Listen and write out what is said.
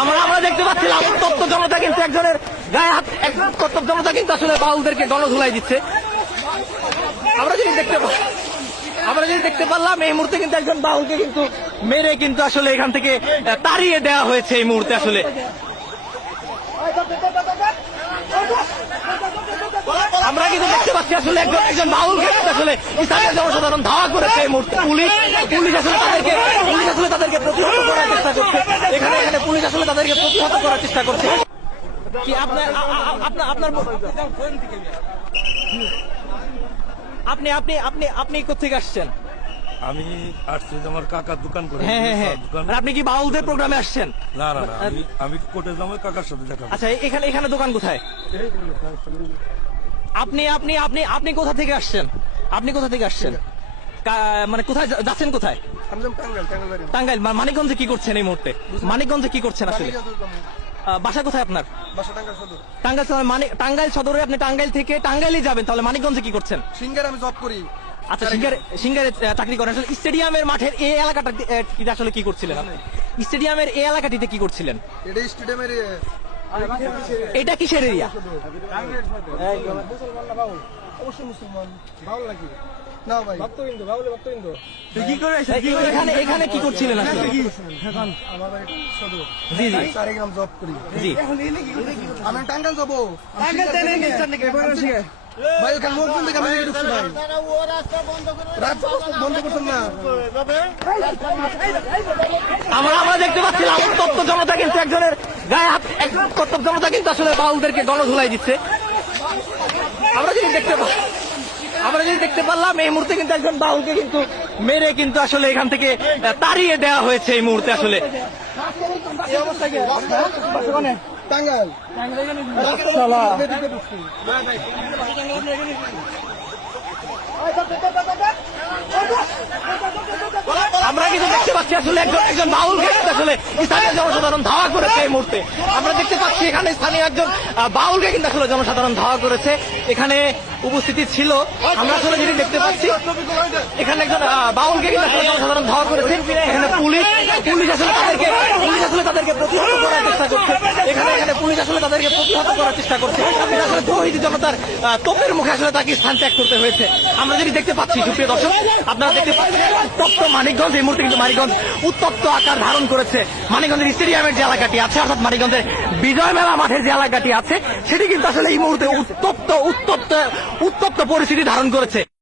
আমরা আমরা দেখতে পাচ্ছিলাম উত্তপ্ত জনতা কিন্তু একজনের গায়ে হাত, একজন উত্তপ্ত জনতা কিন্তু আসলে বাউলদেরকে গণধুলাই দিচ্ছে। আমরা যদি দেখতে পারলাম এই মুহূর্তে কিন্তু একজন বাউলকে কিন্তু মেরে কিন্তু আসলে এখান থেকে তাড়িয়ে দেওয়া হয়েছে এই মুহূর্তে। আসলে আমরা কিন্তু দেখতে পাচ্ছি আসলে একজন বাউলকে আসলে স্থানীয় জনসাধারণ ধাওয়া করেছে এই মুহূর্তে। পুলিশ আসলে তাদেরকে প্রতিহত করার চেষ্টা করছে। এখানে পুলিশ আসলে তাদেরকে প্রতিহত করার চেষ্টা করছে। কি আপনার আপনি আপনি আপনি আপনি কোথেকে আসছেন? আমি আসছি আমার কাকার দোকান করে। হ্যাঁ, আপনি কি বাউলদের প্রোগ্রামে আসছেন? না, আমি কোর্টে যাবো কাকার সাথে দেখা। আচ্ছা, এখানে দোকান কোথায়? আপনি আপনি আপনি আপনি কোথা থেকে আসছেন? মানে কোথায় যাচ্ছেন? কোথায়? টাঙ্গাইল। মানিকগঞ্জে কি করছেন এই মুহূর্তে? মানিকগঞ্জে কি করছেন আসলে? বাসা কোথায় আপনার? টাঙ্গাইল সদরে। আপনি টাঙ্গাইল থেকে টাঙ্গাইলে যাবেন, তাহলে মানিকগঞ্জে কি করছেন? সিঙ্গার আমি জব করি। আচ্ছা, সিঙ্গারে চাকরি করেন। আসলে স্টেডিয়ামের মাঠের এই এলাকাটা আসলে কি করছিলেন আপনি? স্টেডিয়ামের এই এলাকাটিতে কি করছিলেন? এটা স্টেডিয়ামের এটা কিসের এরিয়া? অবশ্যই মুসলমান ভালো লাগে না ভাই, ভক্তবিন্দু বাউলে ভক্তবিন্দু। এখানে কি করছিলেন আসলে? আমার বাড়ি সদর। জি সারেগ্রাম জব করি। জি, আমি টাঙ্গাইল যাবো। ভাই ওখানে লোকজন দেখে আমি ঢুকছি ভাই। রাস্তা বন্ধ করছেন না। আমরা দেখতে পাচ্ছিলাম উত্তপ্ত জনতা কিন্তু একজনের গায়ে হাত, একজন উত্তপ্ত জনতা কিন্তু আসলে বাউলদেরকে গণধুলাই দিচ্ছে। আমরা যদি দেখতে পারলাম এই মুহূর্তে কিন্তু একজন বাউলকে কিন্তু মেরে কিন্তু আসলে এখান থেকে তাড়িয়ে দেওয়া হয়েছে এই মুহূর্তে। আসলে টাঙ্গাইল আমরা কিন্তু দেখতে পাচ্ছি আসলে একজন বাউলকে আসলে স্থানীয় জনসাধারণ ধাওয়া করেছে এই মুহূর্তে। আমরা দেখতে পাচ্ছি এখানে স্থানীয় একজন বাউলকে কিন্তু আসলে জনসাধারণ ধাওয়া করেছে। এখানে উপস্থিতি ছিল, আমরা আসলে যেটি দেখতে পাচ্ছি এখানে একজন বাউলকে কিন্তু আসলে জনসাধারণ ধাওয়া করেছে। এখানে পুলিশ আসলে তাদেরকে প্রতিহত করার চেষ্টা করছে। এখানে পুলিশ আসলে তাদেরকে প্রতিহত করার চেষ্টা করছে। আসলে তৌহিদি জনতার তোপের মুখে আসলে তাকে স্থান ত্যাগ করতে হয়েছে। আমরা যেটি দেখতে পাচ্ছি, সুপ্রিয় দর্শক, আপনারা দেখতে পাচ্ছেন উত্তপ্ত মানিকগঞ্জ। এই মুহূর্তে কিন্তু মানিকগঞ্জ উত্তপ্ত আকার ধারণ করেছে। মানিকগঞ্জের স্টেডিয়ামের যে এলাকাটি আছে, অর্থাৎ মানিকগঞ্জের বিজয় মেলা মাঠের যে এলাকাটি আছে, সেটি কিন্তু আসলে এই মুহূর্তে উত্তপ্ত পরিস্থিতি ধারণ করেছে।